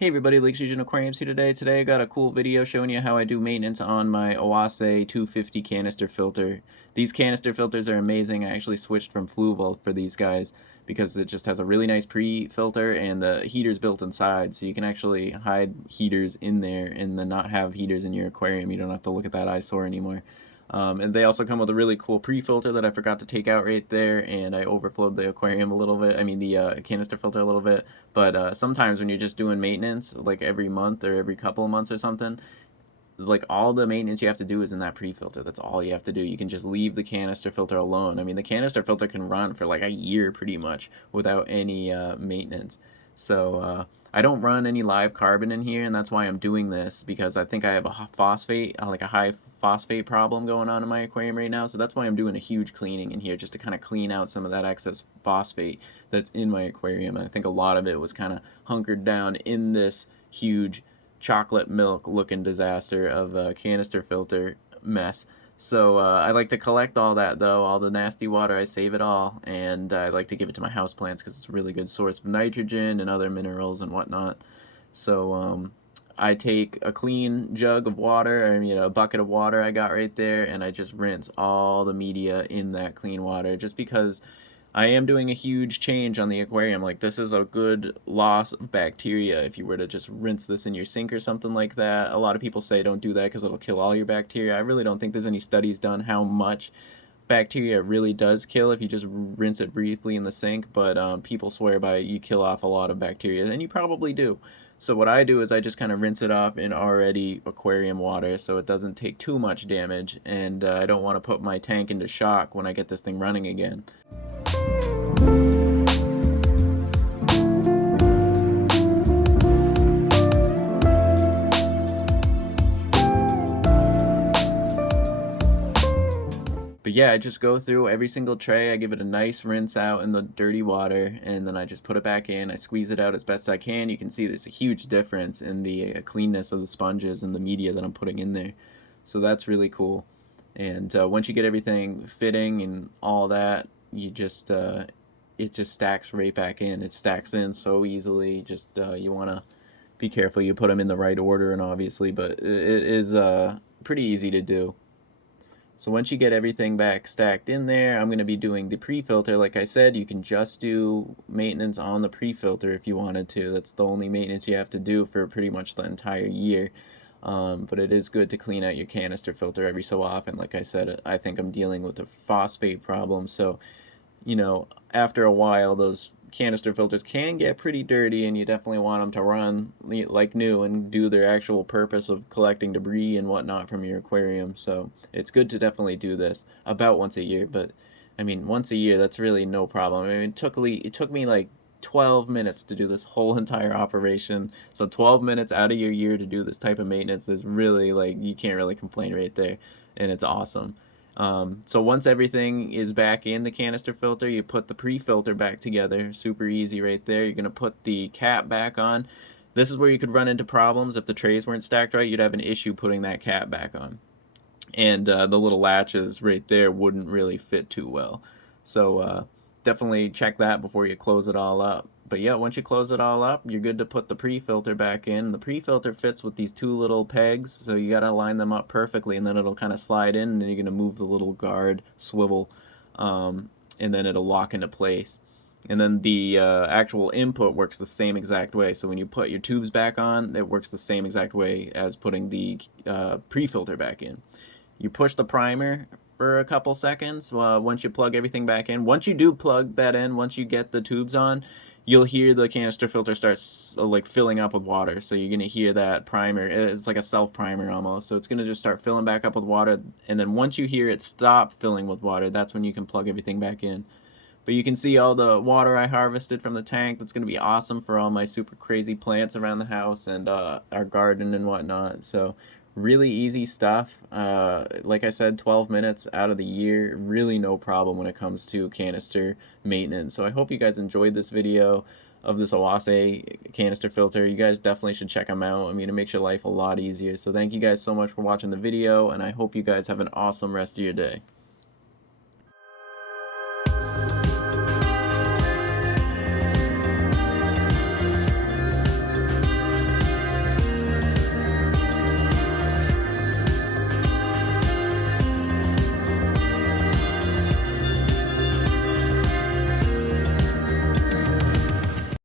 Hey everybody, Lake Fusion Aquariums here today. Today I got a cool video showing you how I do maintenance on my Oase 250 canister filter. These canister filters are amazing. I actually switched from Fluval for these guys because it just has a really nice pre-filter and the heater's built inside, so you can actually hide heaters in there and then not have heaters in your aquarium. You don't have to look at that eyesore anymore. And they also come with a really cool pre-filter that I forgot to take out right there, and I overflowed the aquarium a little bit, the canister filter a little bit. But sometimes when you're just doing maintenance, like every month or every couple of months or something, like all the maintenance you have to do is in that pre-filter. That's all you have to do. You can just leave the canister filter alone. I mean, the canister filter can run for like a year pretty much without any maintenance. So I don't run any live carbon in here, and that's why I'm doing this, because I think I have a phosphate, like a high phosphate problem going on in my aquarium right now. So that's why I'm doing a huge cleaning in here, just to kind of clean out some of that excess phosphate that's in my aquarium. And I think a lot of it was kind of hunkered down in this huge chocolate milk looking disaster of a canister filter mess. So I like to collect all that, though, all the nasty water. I save it all, and I like to give it to my houseplants because it's a really good source of nitrogen and other minerals and whatnot. So I take a clean jug of water, or a bucket of water I got right there, and I just rinse all the media in that clean water, just because I am doing a huge change on the aquarium. Like, this is a good loss of bacteria if you were to just rinse this in your sink or something like that. A lot of people say don't do that because it'll kill all your bacteria. I really don't think there's any studies done how much bacteria it really does kill if you just rinse it briefly in the sink, but people swear by it, you kill off a lot of bacteria, and you probably do. So what I do is I just kind of rinse it off in already aquarium water so it doesn't take too much damage, and I don't want to put my tank into shock when I get this thing running again. But yeah, I just go through every single tray, I give it a nice rinse out in the dirty water, and then I just put it back in, I squeeze it out as best I can. You can see there's a huge difference in the cleanness of the sponges and the media that I'm putting in there. So that's really cool. And once you get everything fitting and all that, you just it just stacks right back in. It stacks in so easily. Just you want to be careful you put them in the right order, and obviously, but it is pretty easy to do. So once you get everything back stacked in there, I'm going to be doing the pre-filter. Like I said, you can just do maintenance on the pre-filter if you wanted to. That's the only maintenance you have to do for pretty much the entire year. But it is good to clean out your canister filter every so often. Like I said, I think I'm dealing with a phosphate problem, so after a while those canister filters can get pretty dirty, and you definitely want them to run like new and do their actual purpose of collecting debris and whatnot from your aquarium. So it's good to definitely do this about once a year, but I mean, once a year, that's really no problem. I mean, it took me like 12 minutes to do this whole entire operation. So 12 minutes out of your year to do this type of maintenance is really, like, you can't really complain right there, and it's awesome. So once everything is back in the canister filter, you put the pre-filter back together. Super easy right there. You're going to put the cap back on. This is where you could run into problems. If the trays weren't stacked right, you'd have an issue putting that cap back on. And the little latches right there wouldn't really fit too well. So definitely check that before you close it all up. But yeah, once you close it all up, you're good to put the pre-filter back in. The pre-filter fits with these two little pegs, so you gotta line them up perfectly, and then it'll kind of slide in, and then you're gonna move the little guard swivel, and then it'll lock into place. And then the actual input works the same exact way. So when you put your tubes back on, it works the same exact way as putting the pre-filter back in. You push the primer for a couple seconds once you plug everything back in. Once you do plug that in, once you get the tubes on, you'll hear the canister filter start like filling up with water. So you're gonna hear that primer. It's like a self primer almost. So it's gonna just start filling back up with water, and then once you hear it stop filling with water, that's when you can plug everything back in. But you can see all the water I harvested from the tank. That's gonna be awesome for all my super crazy plants around the house and our garden and whatnot. So really easy stuff. Like I said, 12 minutes out of the year, really no problem when it comes to canister maintenance. So I hope you guys enjoyed this video of this Oase canister filter. You guys definitely should check them out. I mean, it makes your life a lot easier. So thank you guys so much for watching the video, and I hope you guys have an awesome rest of your day.